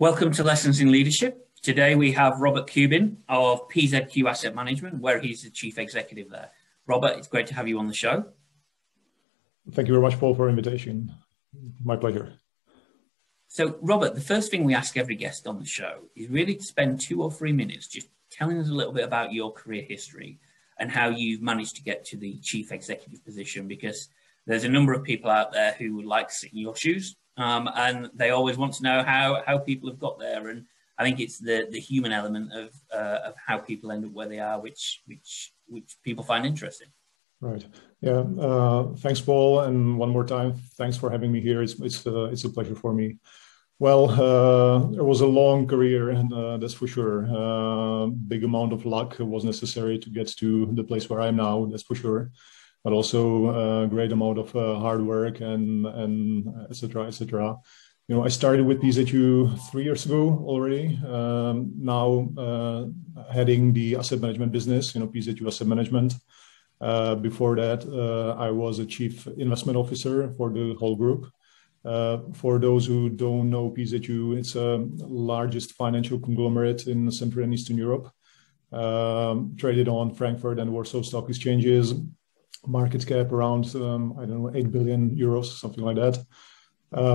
Welcome to Lessons in Leadership. Today we have Robert Kubin of PZU Asset Management, where he's the Chief Executive there. Robert, it's great to have you on the show. Thank you very much, Paul, for the invitation. My pleasure. So, Robert, the first thing we ask every guest on the show is really to spend 2 or 3 minutes just telling us a little bit about your career history and how you've managed to get to the Chief Executive position, because there's a number of people out there who would like to sit in your shoes. And they always want to know how people have got there. And I think it's the human element of how people end up where they are, which people find interesting. Right. Yeah. Thanks, Paul. And one more time, thanks for having me here. It's a pleasure for me. Well, it was a long career, and that's for sure. Big amount of luck was necessary to get to the place where I'm now, that's for sure. But also a great amount of hard work and et cetera, et cetera. You know, I started with PZU 3 years ago already. Now heading the asset management business, PZU Asset Management. Before that, I was a chief investment officer for the whole group. For those who don't know PZU, it's the largest financial conglomerate in Central and Eastern Europe. Traded on Frankfurt and Warsaw stock exchanges. Market cap around, I don't know, 8 billion euros, something like that.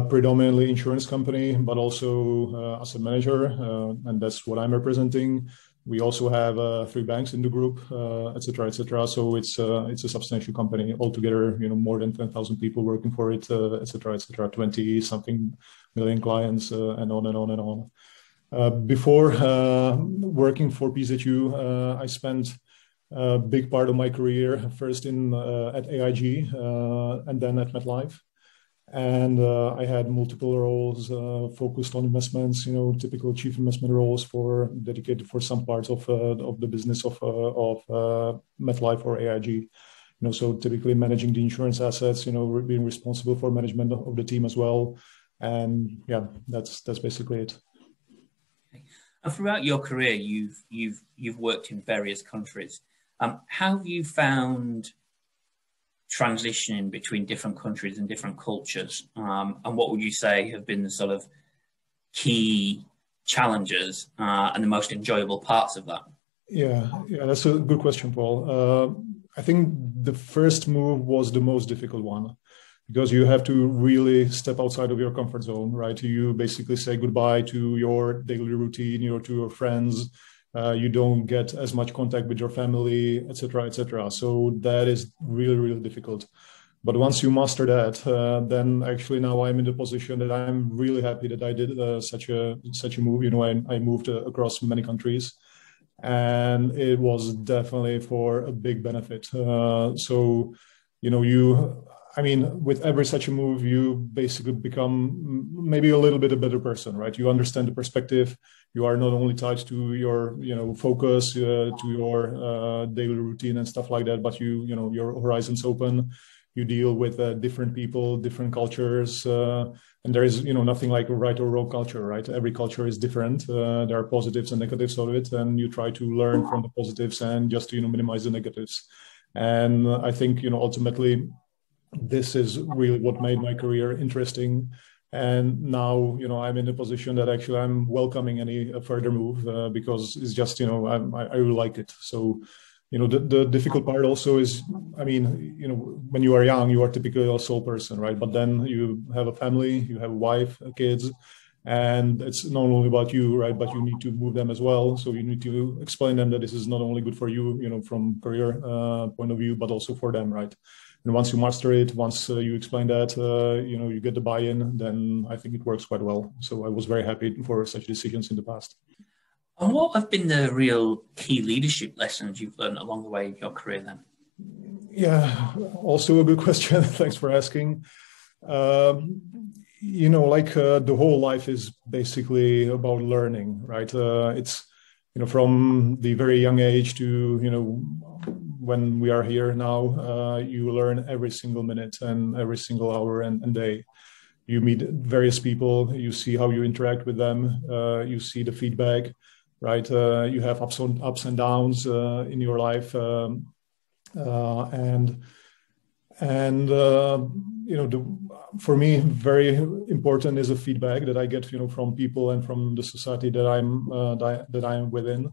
Predominantly insurance company, but also asset manager, and that's what I'm representing. We also have 3 banks in the group, et cetera, et cetera. So it's a substantial company altogether. More than 10,000 people working for it, et cetera, et cetera. 20-something million clients, and on and on and on. Before working for PZU, I spent a big part of my career first at AIG and then at MetLife, and I had multiple roles focused on investments. Typical chief investment roles dedicated for some parts of the business of MetLife or AIG. So typically managing the insurance assets. Being responsible for management of the team as well, and yeah, that's basically it. And throughout your career, you've worked in various countries. How have you found transitioning between different countries and different cultures? And what would you say have been the sort of key challenges and the most enjoyable parts of that? Yeah, that's a good question, Paul. I think the first move was the most difficult one, because you have to really step outside of your comfort zone, right? You basically say goodbye to your daily routine, to your friends. You don't get as much contact with your family, et cetera, et cetera. So that is really, really difficult. But once you master that, then actually now I'm in the position that I'm really happy that I did such a move. I moved across many countries, and it was definitely for a big benefit. With every such a move, you basically become maybe a little bit a better person, right? You understand the perspective. You are not only tied to your, focus, to your daily routine and stuff like that, but your horizons open. You deal with different people, different cultures, and there is, nothing like a right or wrong culture, right? Every culture is different. There are positives and negatives of it, and you try to learn from the positives and just, minimize the negatives. And I think, ultimately, this is really what made my career interesting. And now, I'm in a position that actually I'm welcoming any further move because it's just, I really like it. So, the difficult part also is, when you are young, you are typically a sole person, right? But then you have a family, you have a wife, kids, and it's not only about you, right? But you need to move them as well. So you need to explain them that this is not only good for you, from career point of view, but also for them, right? And once you master it, once you explain that, you get the buy-in, then I think it works quite well. So I was very happy for such decisions in the past. And what have been the real key leadership lessons you've learned along the way in your career then? Yeah, also a good question. Thanks for asking. The whole life is basically about learning, right? It's, from the very young age to, when we are here now, you learn every single minute and every single hour and day. You meet various people, you see how you interact with them, you see the feedback, right? You have ups and downs in your life, and for me, very important is the feedback that I get, from people and from the society that I'm within.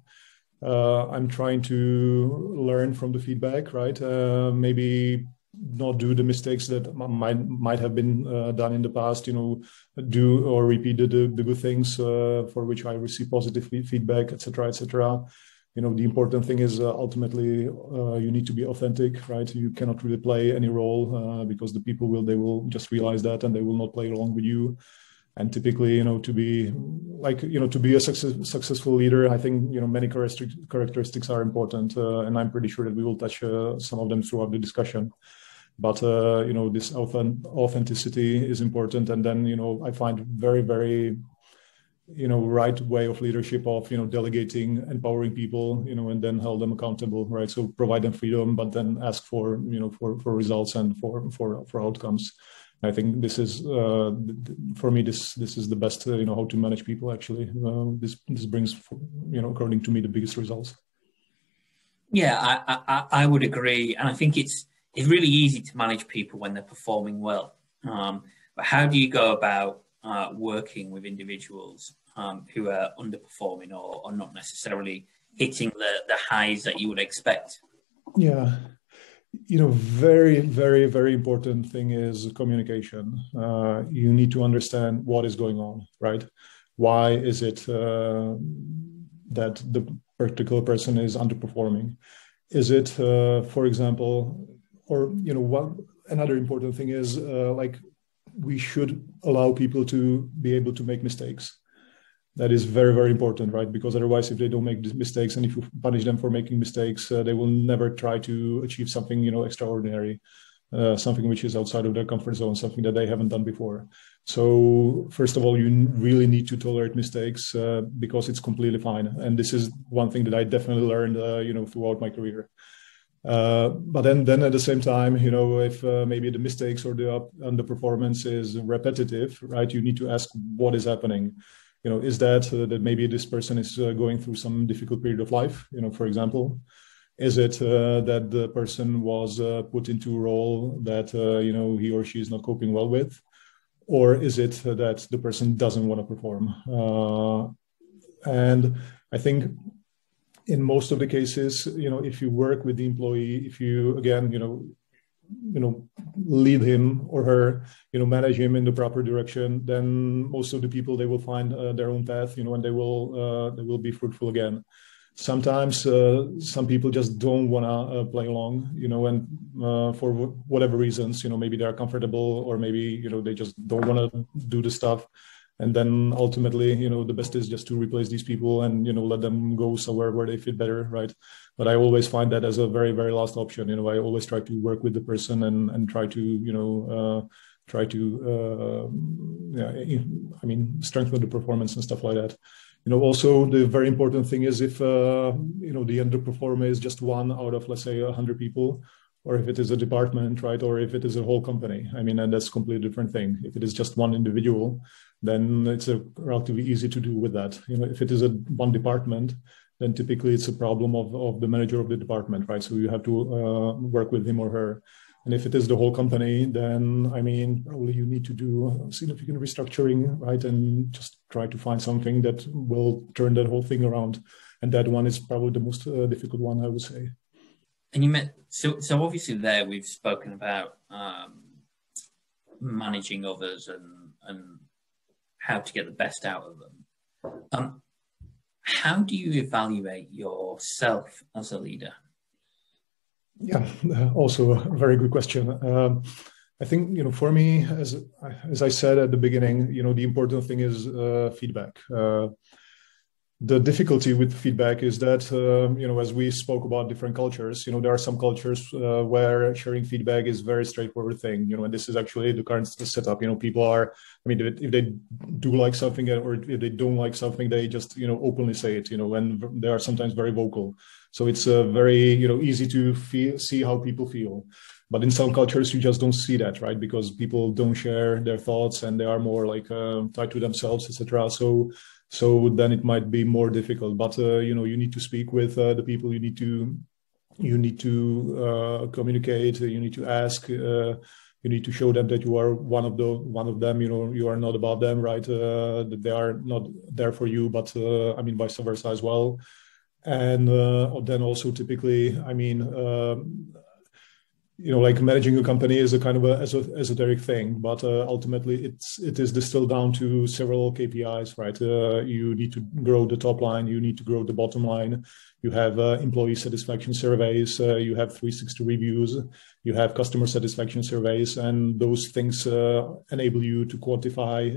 I'm trying to learn from the feedback, right? Maybe not do the mistakes that might have been done in the past, do or repeat the good things for which I receive positive feedback, etc., etc. The important thing is ultimately you need to be authentic, right? You cannot really play any role because the people will just realize that and they will not play along with you. And typically, to be a successful leader, I think, many characteristics are important. And I'm pretty sure that we will touch some of them throughout the discussion. But, this authenticity is important. And then, I find very, very, right way of leadership of, delegating, empowering people, and then hold them accountable, right? So provide them freedom, but then ask for, for results and for outcomes. I think this is, for me, this is the best, how to manage people, actually. This brings, according to me, the biggest results. Yeah, I would agree. And I think it's really easy to manage people when they're performing well. But how do you go about working with individuals who are underperforming or not necessarily hitting the highs that you would expect? Yeah. Very, very, very important thing is communication. You need to understand what is going on, right? Why is it that the particular person is underperforming? Is it, for example, or, what another important thing is we should allow people to be able to make mistakes. That is very, very important, right? Because otherwise, if they don't make mistakes and if you punish them for making mistakes, they will never try to achieve something, extraordinary, something which is outside of their comfort zone, something that they haven't done before. So first of all, you really need to tolerate mistakes because it's completely fine. And this is one thing that I definitely learned, throughout my career. But then at the same time, if maybe the mistakes or the underperformance is repetitive, right? You need to ask what is happening. Is that maybe this person is going through some difficult period of life, for example? Is it that the person was put into a role that, he or she is not coping well with? Or is it that the person doesn't want to perform? And I think in most of the cases, if you work with the employee, if you, again, lead him or her, manage him in the proper direction, then most of the people, they will find their own path, and they will be fruitful again. Sometimes some people just don't want to play along, and for whatever reasons, maybe they're comfortable or maybe, they just don't want to do the stuff. And then ultimately, the best is just to replace these people and, let them go somewhere where they fit better, right? But I always find that as a very, very last option. I always try to work with the person and try to, strengthen the performance and stuff like that. Also the very important thing is if, the underperformer is just one out of, let's say, 100 people, or if it is a department, right? Or if it is a whole company. And that's a completely different thing. If it is just one individual, then it's a relatively easy to do with that. If it is one department, then typically it's a problem of the manager of the department, right? So you have to work with him or her. And if it is the whole company, then, probably you need to do significant restructuring, right? And just try to find something that will turn that whole thing around. And that one is probably the most difficult one, I would say. And you met, so obviously there we've spoken about managing others and how to get the best out of them. How do you evaluate yourself as a leader? Yeah, also a very good question. I think, for me, as I said at the beginning, the important thing is feedback. The difficulty with feedback is that, as we spoke about different cultures, there are some cultures where sharing feedback is very straightforward thing, and this is actually the current setup. People are, if they do like something or if they don't like something, they just, openly say it, and they are sometimes very vocal. So it's very, easy to see how people feel. But in some cultures, you just don't see that, right? Because people don't share their thoughts and they are more like tied to themselves, etc. So then it might be more difficult. But you need to speak with the people. You need to communicate. You need to ask. You need to show them that you are one of them. You are not above them, right? That they are not there for you, but vice versa as well. And then also typically, like managing a company is a kind of a esoteric thing, but ultimately it is distilled down to several KPIs, right? You need to grow the top line, you need to grow the bottom line. You have employee satisfaction surveys, you have 360 reviews, you have customer satisfaction surveys, and those things enable you to quantify,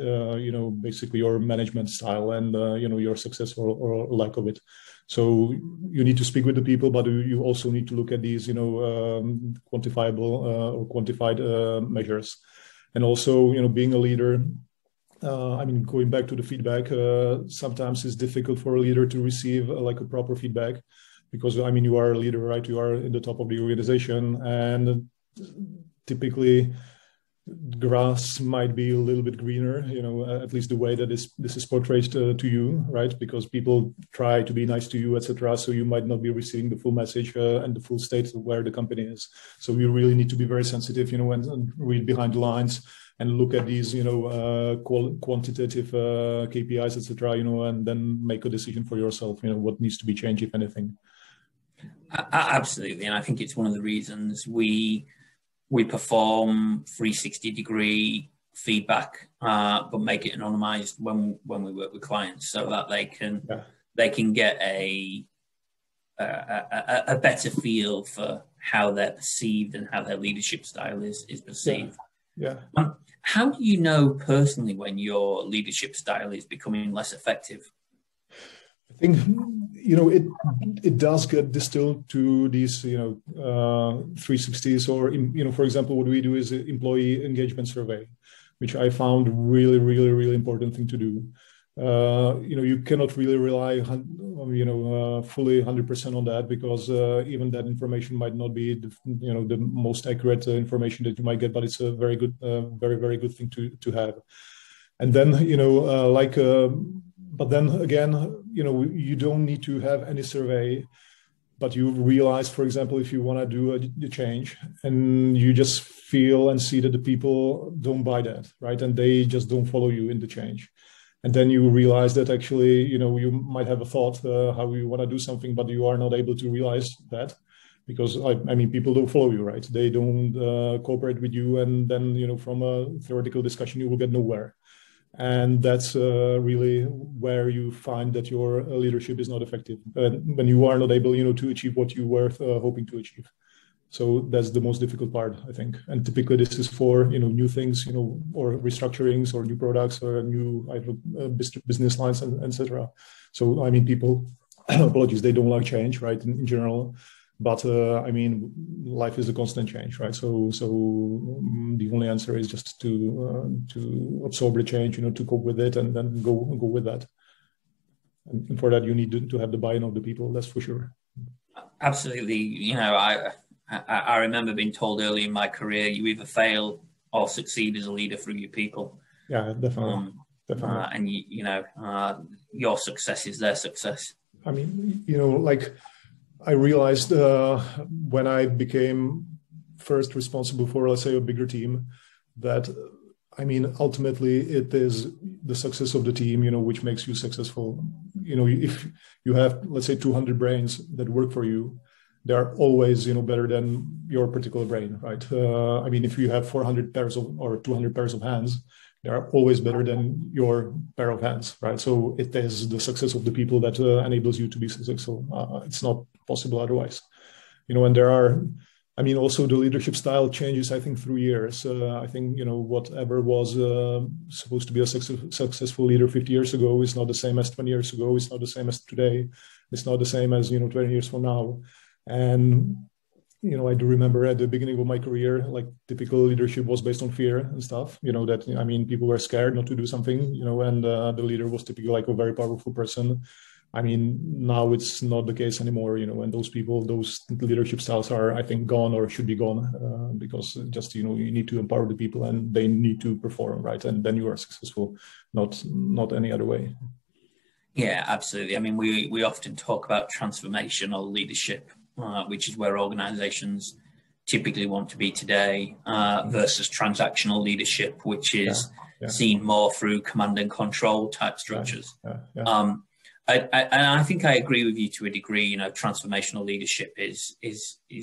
basically your management style and, your success or lack of it. So you need to speak with the people, but you also need to look at these, quantifiable or quantified measures. And also, being a leader, going back to the feedback, sometimes it's difficult for a leader to receive like a proper feedback because, you are a leader, right? You are in the top of the organization, and typically grass might be a little bit greener, at least the way that this is portrayed to you, right? Because people try to be nice to you, etc. So you might not be receiving the full message and the full state of where the company is. So you really need to be very sensitive, and read behind the lines and look at these, quantitative KPIs, etc. And then make a decision for yourself, what needs to be changed, if anything. Absolutely, and I think it's one of the reasons we perform 360-degree feedback, but make it anonymized when we work with clients, so that they can get a better feel for how they're perceived and how their leadership style is perceived. Yeah. How do you know personally when your leadership style is becoming less effective? I think, it does get distilled to these, 360s, or, for example, what we do is an employee engagement survey, which I found really, really, really important thing to do. You cannot really rely, fully 100% on that, because even that information might not be, the most accurate information that you might get, but it's a very good, very, very good thing to have. And then, but then again, you don't need to have any survey, but you realize, for example, if you want to do a change and you just feel and see that the people don't buy that, right? And they just don't follow you in the change. And then you realize that actually, you might have a thought how you want to do something, but you are not able to realize that because, people don't follow you, right? They don't cooperate with you. And then, from a theoretical discussion, you will get nowhere. And that's really where you find that your leadership is not effective, when you are not able, to achieve what you were hoping to achieve. So that's the most difficult part, I think. And typically this is for, new things, or restructurings or new products or new business lines, and etc. So, people, apologies, they don't like change, right, in general. But life is a constant change, right? So the only answer is just to absorb the change, to cope with it, and then go with that. And for that, you need to have the buy-in of the people. That's for sure. Absolutely. I remember being told early in my career, you either fail or succeed as a leader through your people. Yeah, definitely. Definitely. And your success is their success. I realized when I became first responsible for, let's say, a bigger team, that, ultimately it is the success of the team, which makes you successful. If you have, let's say, 200 brains that work for you, they are always, better than your particular brain, right? If you have 400 pairs or 200 pairs of hands, they are always better than your pair of hands, right? So it is the success of the people that enables you to be successful. It's not possible otherwise, and there are, also the leadership style changes, I think, through years. I think, whatever was supposed to be a successful leader 50 years ago is not the same as 20 years ago. It's not the same as today. It's not the same as, 20 years from now. And, I do remember at the beginning of my career, like typical leadership was based on fear and stuff, that, people were scared not to do something, and the leader was typically like a very powerful person. Now it's not the case anymore, and those leadership styles are, I think, gone or should be gone, because just, you need to empower the people and they need to perform, right? And then you are successful, not any other way. Yeah, absolutely. We often talk about transformational leadership, which is where organizations typically want to be today versus transactional leadership, which is seen more through command and control type structures. And I think I agree with you to a degree. You know, transformational leadership is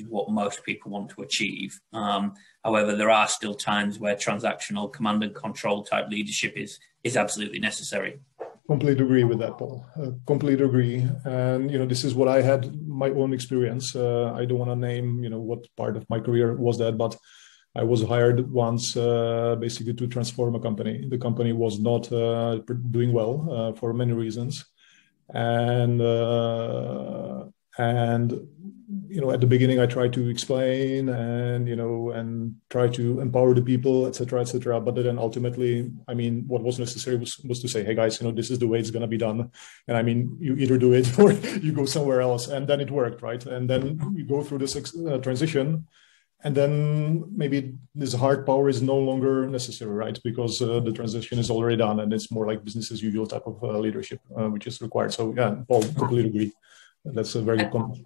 what most people want to achieve. However, there are still times where transactional command and control type leadership is absolutely necessary. Completely agree with that, Paul. Completely agree. And, you know, this is what I had my own experience. I don't want to name, you know, what part of my career was that, but I was hired once basically to transform a company. The company was not doing well for many reasons. And you know, at the beginning, I tried to explain and, you know, and try to empower the people, et cetera, et cetera. But then ultimately, I mean, what was necessary was to say, hey, guys, you know, this is the way it's going to be done. And I mean, you either do it or you go somewhere else. And then it worked, right? And then you go through this transition. And then maybe this hard power is no longer necessary, right? Because the transition is already done and it's more like business as usual type of leadership, which is required. So yeah, Paul, completely agree. That's a very good comment.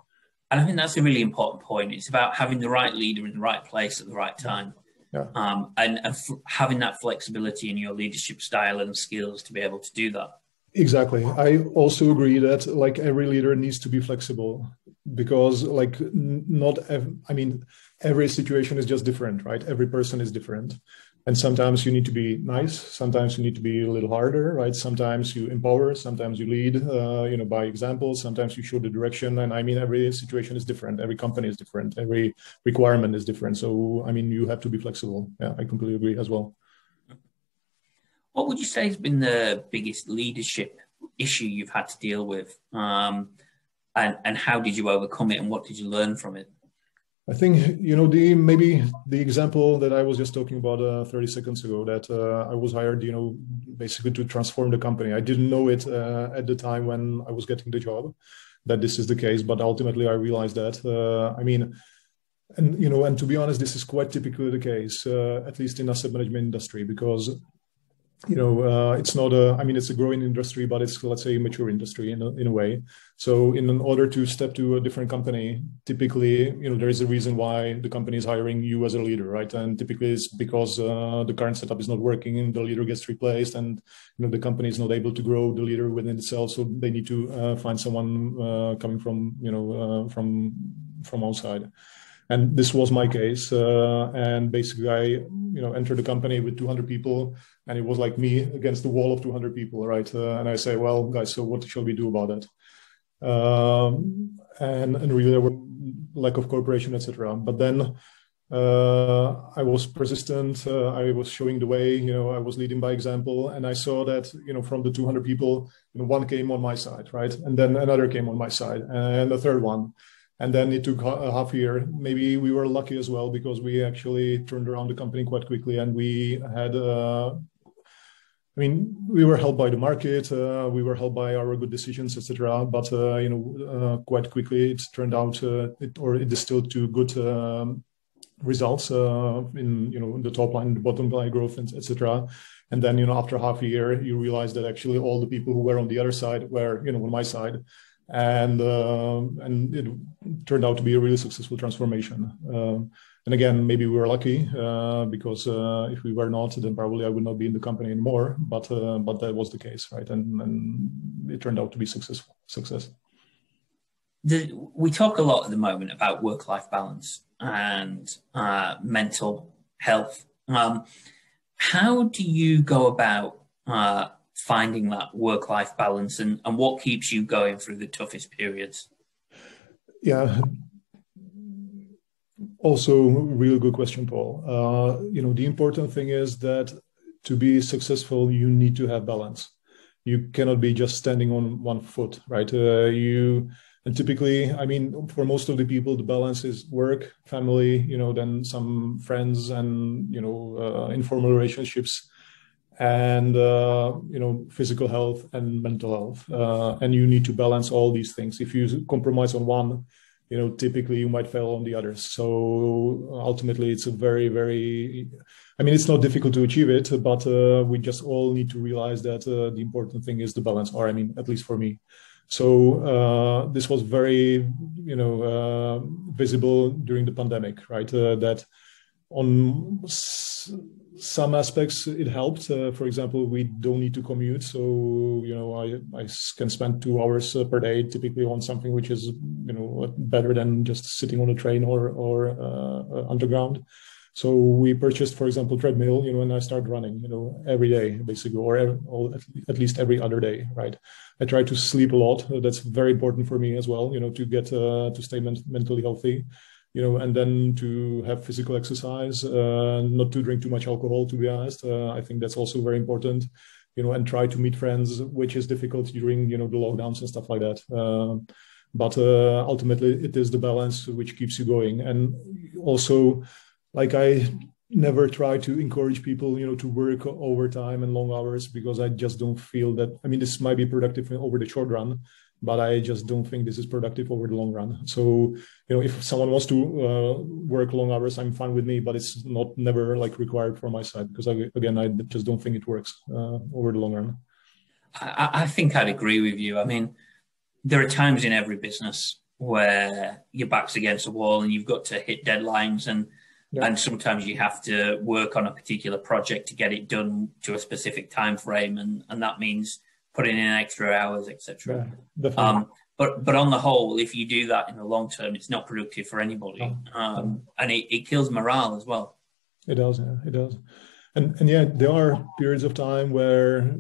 And I think that's a really important point. It's about having the right leader in the right place at the right time. And having that flexibility in your leadership style and skills to be able to do that. Exactly. I also agree that like every leader needs to be flexible because like every situation is just different, right? Every person is different. And sometimes you need to be nice. Sometimes you need to be a little harder, right? Sometimes you empower, sometimes you lead, you know, by example. Sometimes you show the direction. And I mean, every situation is different. Every company is different. Every requirement is different. So, I mean, you have to be flexible. Yeah, I completely agree as well. What would you say has been the biggest leadership issue you've had to deal with? And how did you overcome it and what did you learn from it? I think, you know, maybe the example that I was just talking about 30 seconds ago, that I was hired, you know, basically to transform the company. I didn't know it at the time when I was getting the job, that this is the case, but ultimately I realized that, I mean, and, you know, and to be honest, this is quite typically the case, at least in asset management industry, because you know, it's not I mean, it's a growing industry, but it's, let's say, a mature industry in a way. So in order to step to a different company, typically, you know, there is a reason why the company is hiring you as a leader, right? And typically it's because the current setup is not working and the leader gets replaced and, you know, the company is not able to grow the leader within itself. So they need to find someone coming from, you know, from outside. And this was my case. And basically I, you know, entered the company with 200 people and it was like me against the wall of 200 people, right? And I say, well, guys, so what shall we do about that? And really there were lack of cooperation, etc. But then I was persistent. I was showing the way, you know, I was leading by example. And I saw that, you know, from the 200 people, you know, one came on my side, right? And then another came on my side and a third one. And then it took a half year. Maybe we were lucky as well because we actually turned around the company quite quickly and we had, I mean, we were helped by the market, we were helped by our good decisions, etc. But, you know, quite quickly it turned out, it distilled to good results in, you know, the top line, the bottom line growth, etc. And then, you know, after half a year, you realize that actually all the people who were on the other side were, you know, on my side. And it turned out to be a really successful transformation. And again, maybe we were lucky because if we were not, then probably I would not be in the company anymore. But that was the case, right? And it turned out to be success. We talk a lot at the moment about work-life balance and mental health. How do you go about finding that work-life balance and what keeps you going through the toughest periods? Yeah, also really good question, Paul. You know, the important thing is that to be successful, you need to have balance. You cannot be just standing on one foot, right? And typically, I mean, for most of the people, the balance is work, family, you know, then some friends and, you know, informal relationships and, you know, physical health and mental health. And you need to balance all these things. If you compromise on one, you know, typically you might fail on the others. So ultimately it's a very, very, I mean, it's not difficult to achieve it, but we just all need to realize that the important thing is the balance, or I mean, at least for me. So this was very, visible during the pandemic, right? That on some aspects it helped. For example, we don't need to commute, so I can spend 2 hours per day typically on something which is better than just sitting on a train or underground. So we purchased, for example, treadmill, and I started running, every day basically, or at least every other day, right? I try to sleep a lot. That's very important for me as well, to get to stay mentally healthy, and then to have physical exercise, not to drink too much alcohol, to be honest. I think that's also very important, and try to meet friends, which is difficult during, the lockdowns and stuff like that. But ultimately, it is the balance which keeps you going. And also, like, I never try to encourage people, to work overtime and long hours, because I just don't feel that, this might be productive over the short run, but I just don't think this is productive over the long run. So, if someone wants to work long hours, I'm fine with me, but it's never like required from my side, because I just don't think it works over the long run. I think I'd agree with you. There are times in every business where your back's against a wall and you've got to hit deadlines, and sometimes you have to work on a particular project to get it done to a specific time frame, and that means putting in extra hours, etc. Yeah, but on the whole, if you do that in the long term, it's not productive for anybody, and it kills morale as well. It does, yeah, it does. And yeah, there are periods of time where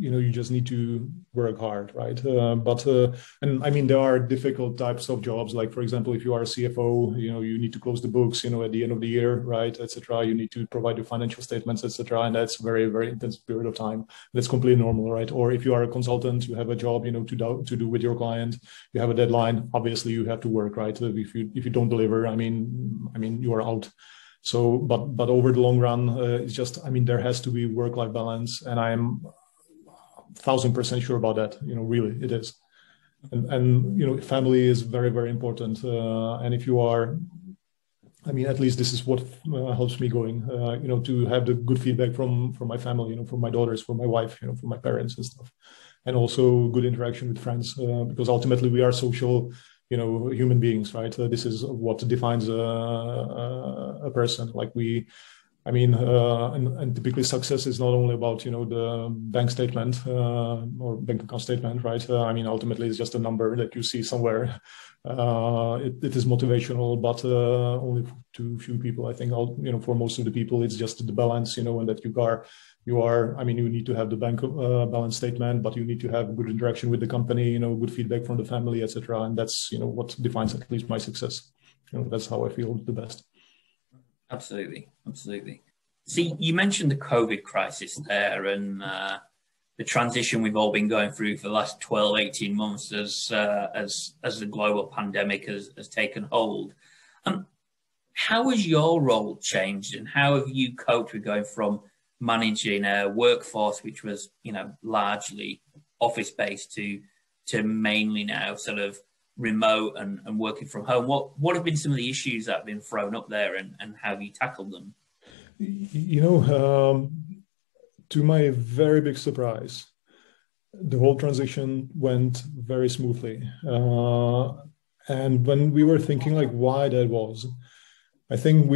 you just need to work hard, right? And there are difficult types of jobs. Like, for example, if you are a CFO, you need to close the books, at the end of the year, right, etc. You need to provide your financial statements, etc. And that's very, very intense period of time. That's completely normal, right? Or if you are a consultant, you have a job, to do with your client. You have a deadline. Obviously, you have to work, right? If you don't deliver, you are out. So, but over the long run, it's just, there has to be work-life balance, and I'm 1,000% sure about that. Really, it is. And family is very, very important. And if you are, at least this is what helps me going. To have the good feedback from my family, from my daughters, from my wife, from my parents and stuff, and also good interaction with friends, because ultimately we are social, human beings, right? This is what defines a person. Like and typically success is not only about, the bank statement or bank account statement, right? Ultimately it's just a number that you see somewhere. It is motivational, but only to few people. I think, for most of the people, it's just the balance, and that you need to have the bank balance statement, but you need to have good interaction with the company, good feedback from the family, etc. And that's, what defines at least my success. That's how I feel the best. Absolutely. See, you mentioned the COVID crisis there, and the transition we've all been going through for the last 12, 18 months as the global pandemic has taken hold. How has your role changed, and how have you coped with going from managing a workforce which was, largely office-based to mainly now sort of remote and working from home? What have been some of the issues that have been thrown up there, and how have you tackled them? To my very big surprise, the whole transition went very smoothly. And when we were thinking like why that was, I think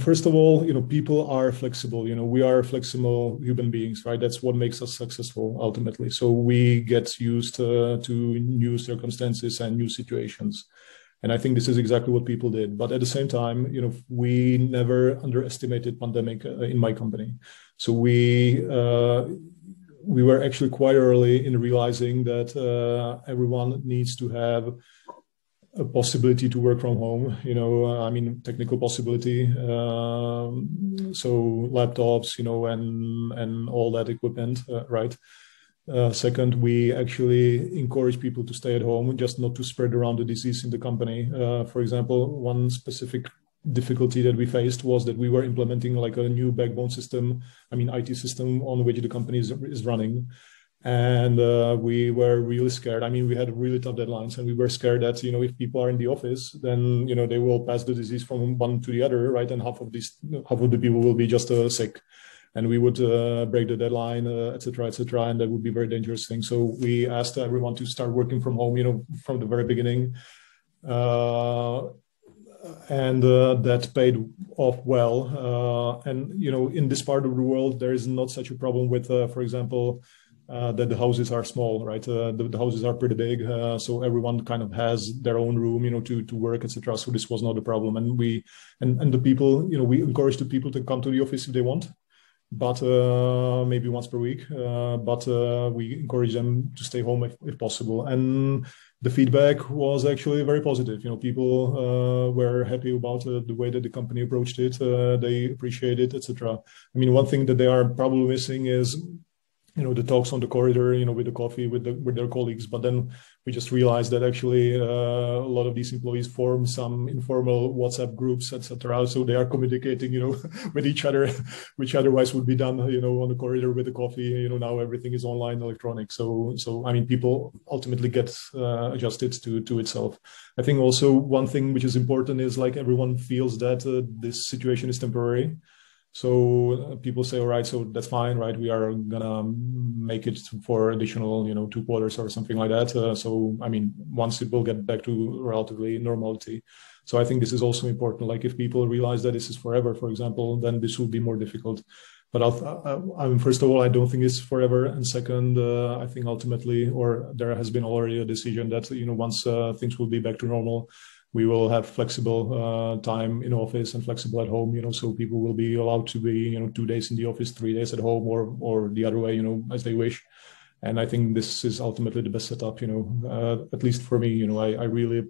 first of all, people are flexible. We are flexible human beings, right? That's what makes us successful ultimately. So we get used to new circumstances and new situations. And I think this is exactly what people did. But at the same time, we never underestimated pandemic in my company. So we were actually quite early in realizing that everyone needs to have a possibility to work from home, technical possibility. So laptops, and all that equipment, right? Second, we actually encourage people to stay at home, just not to spread around the disease in the company. For example, one specific difficulty that we faced was that we were implementing like a new backbone system, IT system on which the company is running. And we were really scared. We had really tough deadlines, and we were scared that, if people are in the office, then, they will pass the disease from one to the other, right? And half of the people will be just sick. and we would break the deadline, et cetera, and that would be a very dangerous thing. So we asked everyone to start working from home, from the very beginning. And that paid off well. And, in this part of the world, there is not such a problem with, for example, that the houses are small, right? The houses are pretty big. So everyone kind of has their own room, to work, etc. So this was not a problem. And the people, we encourage the people to come to the office if they want, but maybe once per week. But we encourage them to stay home if possible. And the feedback was actually very positive. People were happy about the way that the company approached it. They appreciate it, etc. I mean, one thing that they are probably missing is, the talks on the corridor, with the coffee with their colleagues. But then we just realized that actually a lot of these employees form some informal WhatsApp groups, etc. So they are communicating, with each other, which otherwise would be done, on the corridor with the coffee. Now everything is online, electronic. So I mean, people ultimately get adjusted to itself. I think also one thing which is important is like everyone feels that this situation is temporary. So people say, all right, so that's fine, right? We are gonna make it for additional, 2 quarters or something like that. So, I mean, once it will get back to relatively normality. So I think this is also important. Like if people realize that this is forever, for example, then this will be more difficult. But I mean, first of all, I don't think it's forever. And second, I think ultimately, or there has been already a decision that, once things will be back to normal, we will have flexible time in office and flexible at home, so people will be allowed to be, 2 days in the office, 3 days at home, or the other way, as they wish. And I think this is ultimately the best setup, at least for me. I really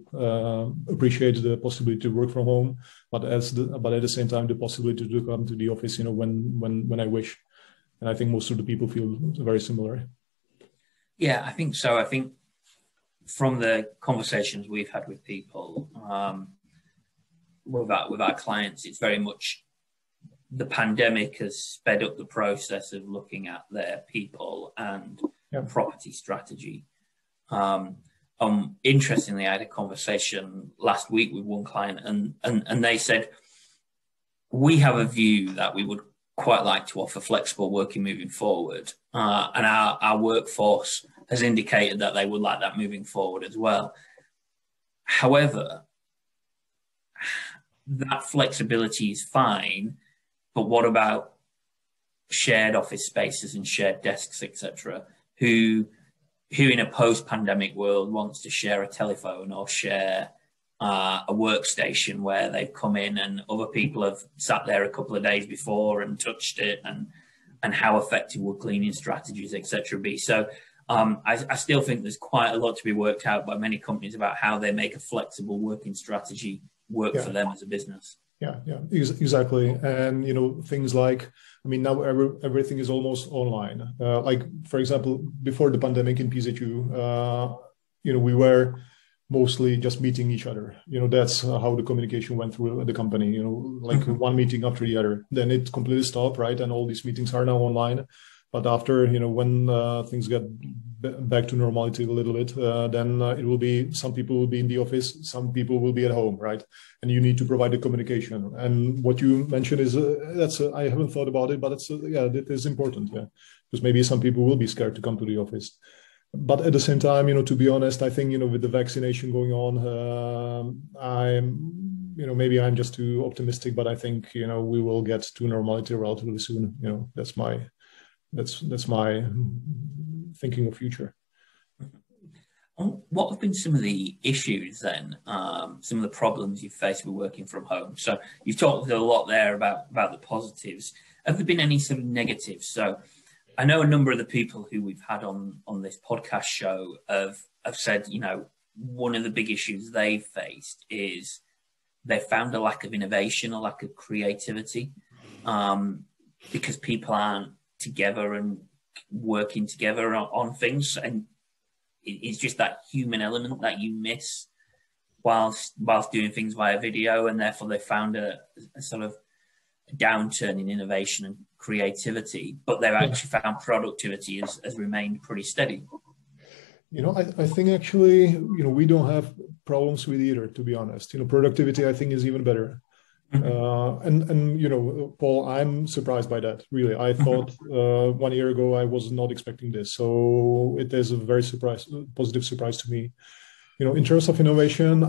appreciate the possibility to work from home, but at the same time, the possibility to come to the office, when I wish. And I think most of the people feel very similar. Yeah, I think so. I think from the conversations we've had with people, with our clients, it's very much the pandemic has sped up the process of looking at their people and property strategy. Interestingly, I had a conversation last week with one client, and they said, we have a view that we would quite like to offer flexible working moving forward, and our workforce has indicated that they would like that moving forward as well. However, that flexibility is fine, but what about shared office spaces and shared desks, etc., who in a post-pandemic world wants to share a telephone or share a workstation where they've come in and other people have sat there a couple of days before and touched it, and how effective would cleaning strategies, etc., be? So I still think there's quite a lot to be worked out by many companies about how they make a flexible working strategy work for them as a business. Yeah, exactly. And, things like, I mean, now everything is almost online. Like, for example, before the pandemic in PZU, we were mostly just meeting each other. That's how the communication went through the company, like one meeting after the other. Then it completely stopped, right? And all these meetings are now online. But after, when things get back to normality a little bit, then it will be, some people will be in the office, some people will be at home, right? And you need to provide the communication. And what you mentioned is, I haven't thought about it, but it is important, because maybe some people will be scared to come to the office. But at the same time, to be honest, I think, with the vaccination going on, maybe I'm just too optimistic, but I think, we will get to normality relatively soon. That's my thinking of future. What have been some of the issues then, some of the problems you've faced with working from home? So you've talked a lot there about the positives. Have there been any sort of negatives? So I know a number of the people who we've had on this podcast show have said, one of the big issues they've faced is they found a lack of innovation, a lack of creativity, because people aren't together and working together on things, and it's just that human element that you miss whilst doing things via video, and therefore they found a sort of downturn in innovation and creativity, but they've actually found productivity has remained pretty steady. I think actually, we don't have problems with either, to be honest. Productivity, I think, is even better. And you know, Paul, I'm surprised by that. Really, I thought 1 year ago I was not expecting this, so it is a very positive surprise to me. You know, in terms of innovation,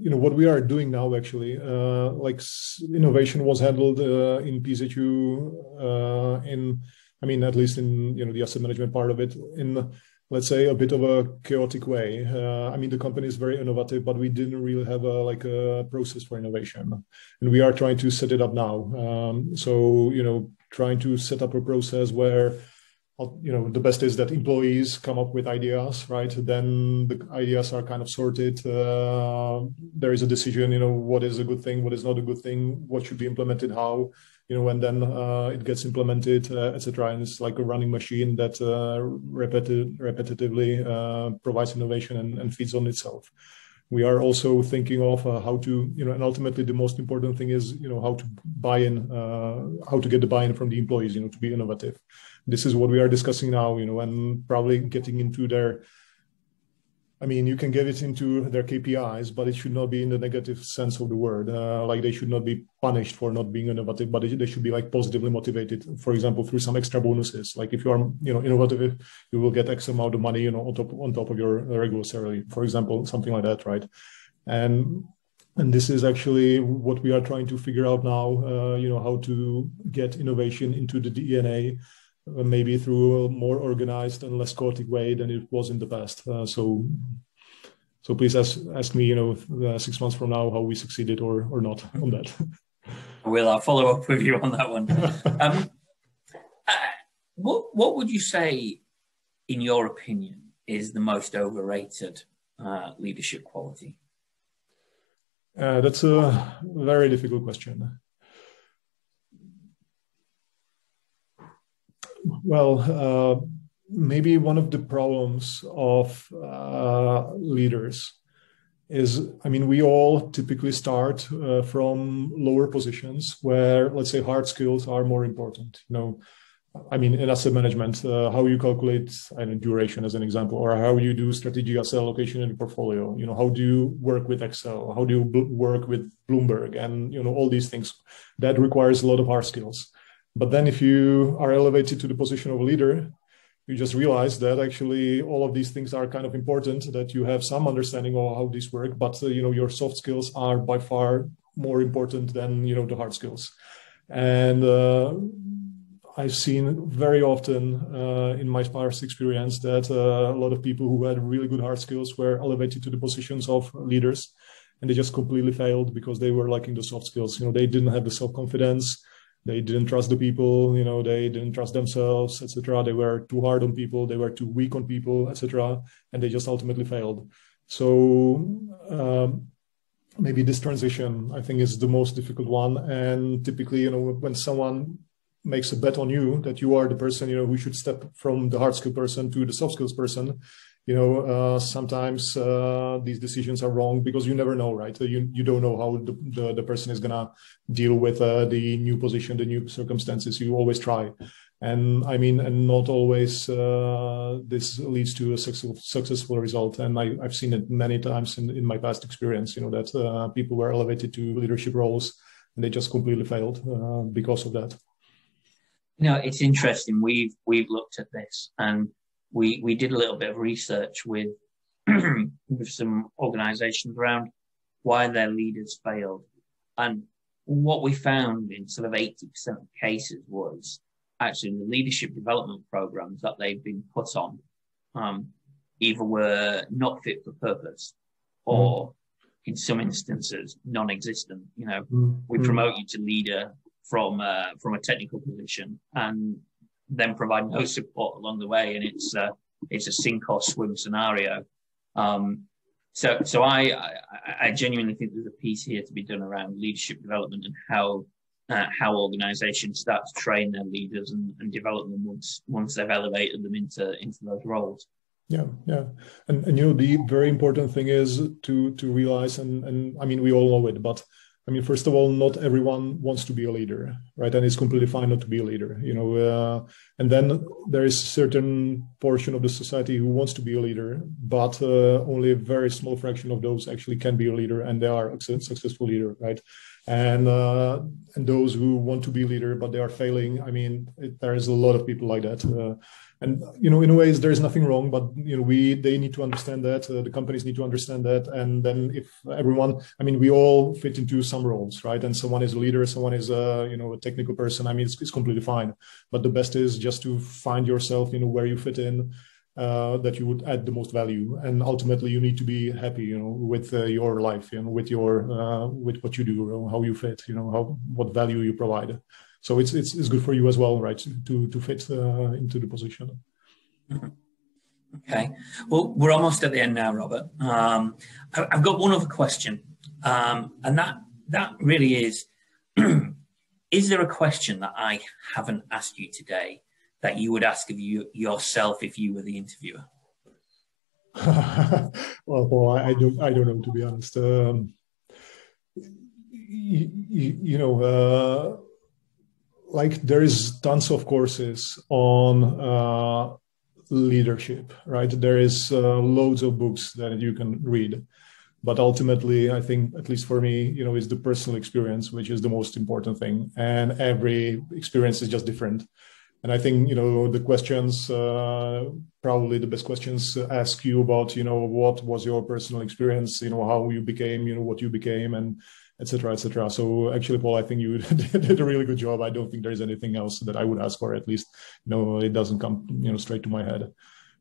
you know, what we are doing now actually, like innovation was handled in PZU I mean, at least in, you know, the asset management part of it, in, let's say, a bit of a chaotic way. I mean, the company is very innovative, but we didn't really have like a process for innovation, and we are trying to set it up now. So, you know, trying to set up a process where, you know, the best is that employees come up with ideas, right? Then the ideas are kind of sorted. There is a decision, you know, what is a good thing, what is not a good thing, what should be implemented, how, you know, and then it gets implemented, etc. And it's like a running machine that repetitively provides innovation and feeds on itself. We are also thinking of how to, you know, and ultimately the most important thing is, you know, how to buy in, how to get the buy-in from the employees, you know, to be innovative. This is what we are discussing now, you know, and probably getting into their, I mean, you can get it into their KPIs, but it should not be in the negative sense of the word. Like they should not be punished for not being innovative, but they should be like positively motivated, for example, through some extra bonuses. Like if you are, you know, innovative, you will get X amount of money, you know, on top of your regular salary, for example, something like that, right? And this is actually what we are trying to figure out now, you know, how to get innovation into the DNA, maybe through a more organized and less chaotic way than it was in the past. So please ask me, you know, 6 months from now how we succeeded or not on that. I'll follow up with you on that one. What would you say, in your opinion, is the most overrated leadership quality? That's a very difficult question. Well, maybe one of the problems of leaders is, I mean, we all typically start from lower positions where, let's say, hard skills are more important. You know, I mean, in asset management, how you calculate duration, as an example, or how you do strategic asset allocation in the portfolio. You know, how do you work with Excel? How do you work with Bloomberg? And, you know, all these things that requires a lot of hard skills. But then if you are elevated to the position of a leader, you just realize that actually all of these things are kind of important, that you have some understanding of how these work, but you know, your soft skills are by far more important than, you know, the hard skills. And I've seen very often in my past experience that a lot of people who had really good hard skills were elevated to the positions of leaders, and they just completely failed because they were lacking the soft skills. You know, they didn't have the self-confidence. They didn't trust the people, you know, they didn't trust themselves, etc. They were too hard on people, they were too weak on people, etc. And they just ultimately failed. So maybe this transition, I think, is the most difficult one. And typically, you know, when someone makes a bet on you that you are the person, you know, who should step from the hard skill person to the soft skills person, you know, sometimes these decisions are wrong because you never know, right? You don't know how the person is gonna deal with the new position, the new circumstances. You always try, and I mean, and not always this leads to a successful result. And I've seen it many times in my past experience, you know, that people were elevated to leadership roles and they just completely failed because of that. You know, it's interesting. We've looked at this, and we did a little bit of research with with some organizations around why their leaders failed. And what we found in sort of 80% of cases was actually the leadership development programs that they've been put on either were not fit for purpose or in some instances non-existent. You know, we promote you to leader from a technical position and then provide no support along the way, and it's a sink or swim scenario. So I genuinely think there's a piece here to be done around leadership development and how organizations start to train their leaders and develop them once they've elevated them into those roles. Yeah. And you know, the very important thing is to realize, and I mean, we all know it, but I mean, first of all, not everyone wants to be a leader, right? And it's completely fine not to be a leader, you know. And then there is a certain portion of the society who wants to be a leader, but only a very small fraction of those actually can be a leader, and they are a successful leader, right? And those who want to be leader but they are failing. I mean, there is a lot of people like that. And in a ways, there is nothing wrong, but they need to understand that. The companies need to understand that. And then if everyone, I mean, we all fit into some roles, right? And someone is a leader, someone is a technical person. I mean, it's completely fine. But the best is just to find yourself, where you fit in, that you would add the most value. And ultimately, you need to be happy, with your life, with what you do, how you fit, what value you provide. So it's good for you as well, right? To fit into the position. Okay. Well, we're almost at the end now, Robert. I've got one other question, and that really is: is there a question that I haven't asked you today that you would ask of yourself if you were the interviewer? Well, Paul, I don't know, to be honest. Like there is tons of courses on leadership, right? There is loads of books that you can read, but ultimately, I think, at least for me, is the personal experience, which is the most important thing. And every experience is just different. And I think, the questions, probably the best questions ask you about, what was your personal experience, how you became, what you became, and et cetera, et cetera. So actually, Paul, I think you did a really good job. I don't think there's anything else that I would ask for, at least, it doesn't come, straight to my head.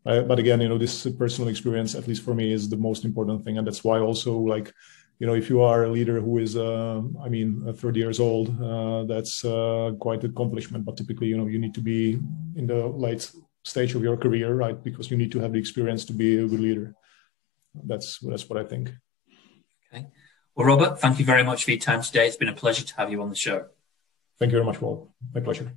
But again, this personal experience, at least for me, is the most important thing. And that's why also, like, if you are a leader who is, 30 years old, that's quite an accomplishment. But typically, you need to be in the late stage of your career, right? Because you need to have the experience to be a good leader. That's what I think. Okay. Well, Robert, thank you very much for your time today. It's been a pleasure to have you on the show. Thank you very much, Paul. My pleasure.